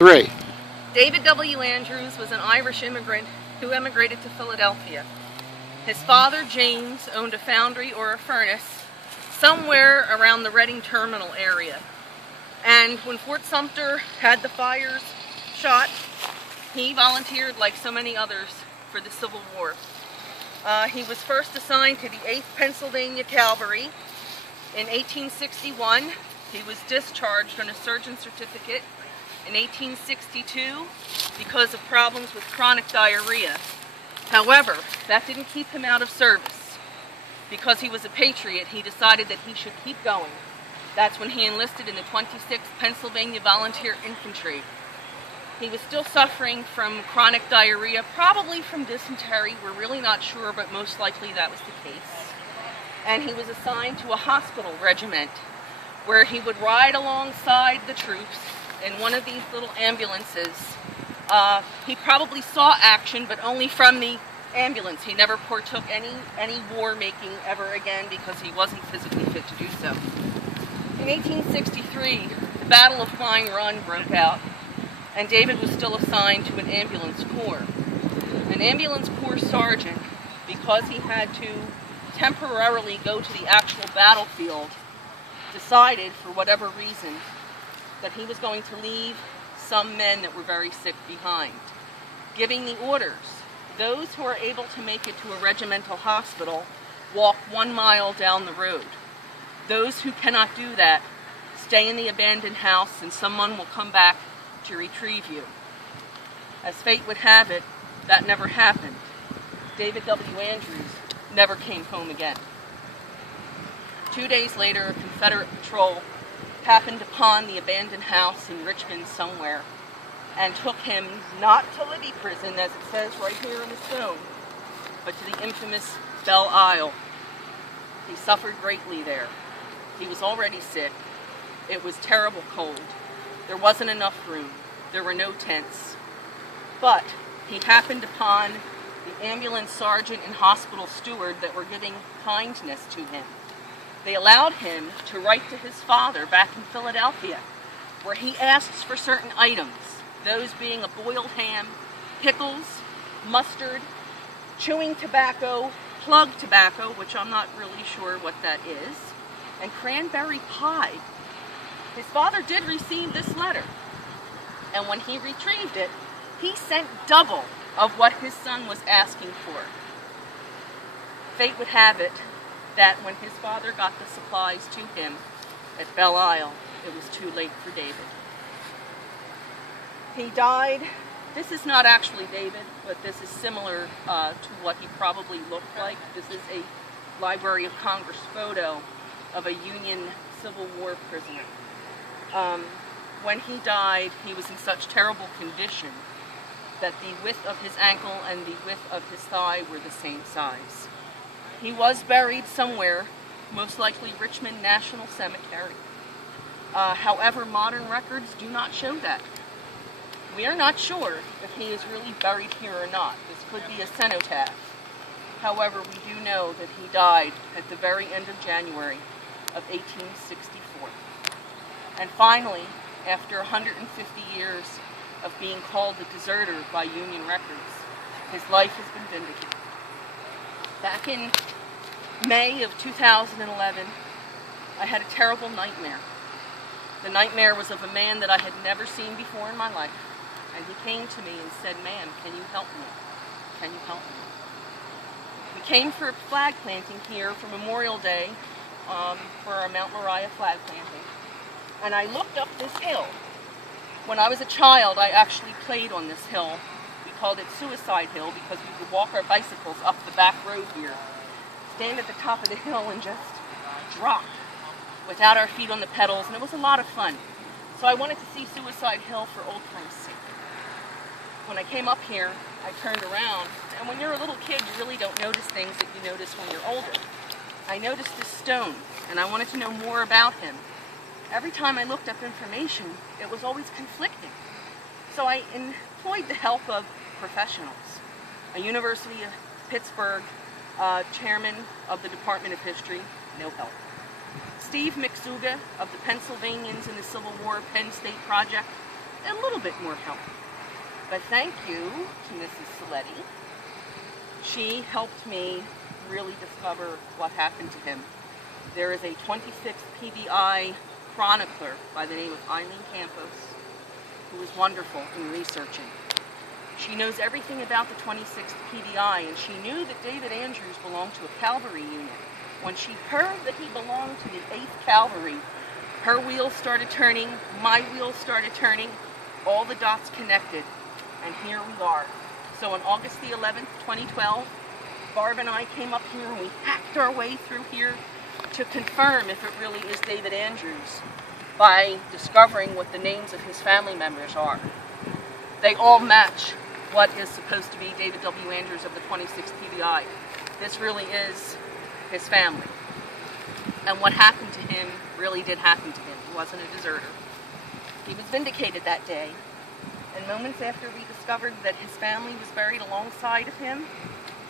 3. David W. Andrews was an Irish immigrant who emigrated to Philadelphia. His father, James, owned a foundry or a furnace somewhere around the Reading Terminal area. And when Fort Sumter had the fires shot, he volunteered, like so many others, for the Civil War. He was first assigned to the 8th Pennsylvania Cavalry. In 1861, he was discharged on a surgeon's certificate in 1862 because of problems with chronic diarrhea. However, that didn't keep him out of service. Because he was a patriot, he decided that he should keep going. That's when he enlisted in the 26th Pennsylvania Volunteer Infantry. He was still suffering from chronic diarrhea, probably from dysentery. We're really not sure, but most likely that was the case. And he was assigned to a hospital regiment where he would ride alongside the troops in one of these little ambulances. He probably saw action, but only from the ambulance. He never partook any war making ever again because he wasn't physically fit to do so. In 1863, the Battle of Flying Run broke out, and David was still assigned to an ambulance corps. An ambulance corps sergeant, because he had to temporarily go to the actual battlefield, decided, for whatever reason, that he was going to leave some men that were very sick behind, giving the orders: those who are able to make it to a regimental hospital, walk 1 mile down the road. Those who cannot do that, stay in the abandoned house and someone will come back to retrieve you. As fate would have it, that never happened. David W. Andrews never came home again. 2 days later, a Confederate patrol happened upon the abandoned house in Richmond somewhere and took him not to Libby Prison, as it says right here in the stone, but to the infamous Belle Isle. He suffered greatly there. He was already sick. It was terrible cold. There wasn't enough room. There were no tents. But he happened upon the ambulance sergeant and hospital steward that were giving kindness to him. They allowed him to write to his father back in Philadelphia, where he asks for certain items, those being a boiled ham, pickles, mustard, chewing tobacco, plug tobacco, which I'm not really sure what that is, and cranberry pie. His father did receive this letter, and when he retrieved it, he sent double of what his son was asking for. Fate would have it that when his father got the supplies to him at Belle Isle, it was too late for David. He died. This is not actually David, but this is similar to what he probably looked like. This is a Library of Congress photo of a Union Civil War prisoner. When he died, he was in such terrible condition that the width of his ankle and the width of his thigh were the same size. He was buried somewhere, most likely Richmond National Cemetery. However, modern records do not show that. We are not sure if he is really buried here or not. This could be a cenotaph. However, we do know that he died at the very end of January of 1864. And finally, after 150 years of being called a deserter by Union records, his life has been vindicated. Back in May of 2011, I had a terrible nightmare. The nightmare was of a man that I had never seen before in my life. And he came to me and said, "Ma'am, can you help me? Can you help me?" We came for flag planting here for Memorial Day, for our Mount Moriah flag planting. And I looked up this hill. When I was a child, I actually played on this hill. We called it Suicide Hill because we would walk our bicycles up the back road here, stand at the top of the hill and just drop without our feet on the pedals, and it was a lot of fun. So I wanted to see Suicide Hill for old time's sake. When I came up here, I turned around, and when you're a little kid, you really don't notice things that you notice when you're older. I noticed this stone, and I wanted to know more about him. Every time I looked up information, it was always conflicting. So I employed the help of professionals. A University of Pittsburgh chairman of the Department of History, no help. Steve McZuga of the Pennsylvanians in the Civil War Penn State Project, a little bit more help. But thank you to Mrs. Saletti. She helped me really discover what happened to him. There is a 26th PBI chronicler by the name of Eileen Campos who is wonderful in researching. She knows everything about the 26th PBI, and she knew that David Andrews belonged to a cavalry unit. When she heard that he belonged to the 8th Cavalry, her wheels started turning, my wheels started turning, all the dots connected, and here we are. So on August the 11th, 2012, Barb and I came up here and we hacked our way through here to confirm if it really is David Andrews by discovering what the names of his family members are. They all match what is supposed to be David W. Andrews of the 26th PBI. This really is his family. And what happened to him really did happen to him. He wasn't a deserter. He was vindicated that day. And moments after we discovered that his family was buried alongside of him,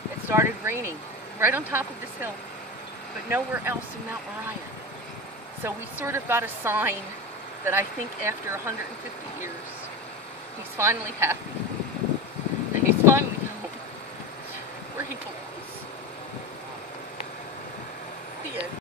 it started raining right on top of this hill, but nowhere else in Mount Moriah. So we sort of got a sign that I think after 150 years, he's finally happy. And he's finally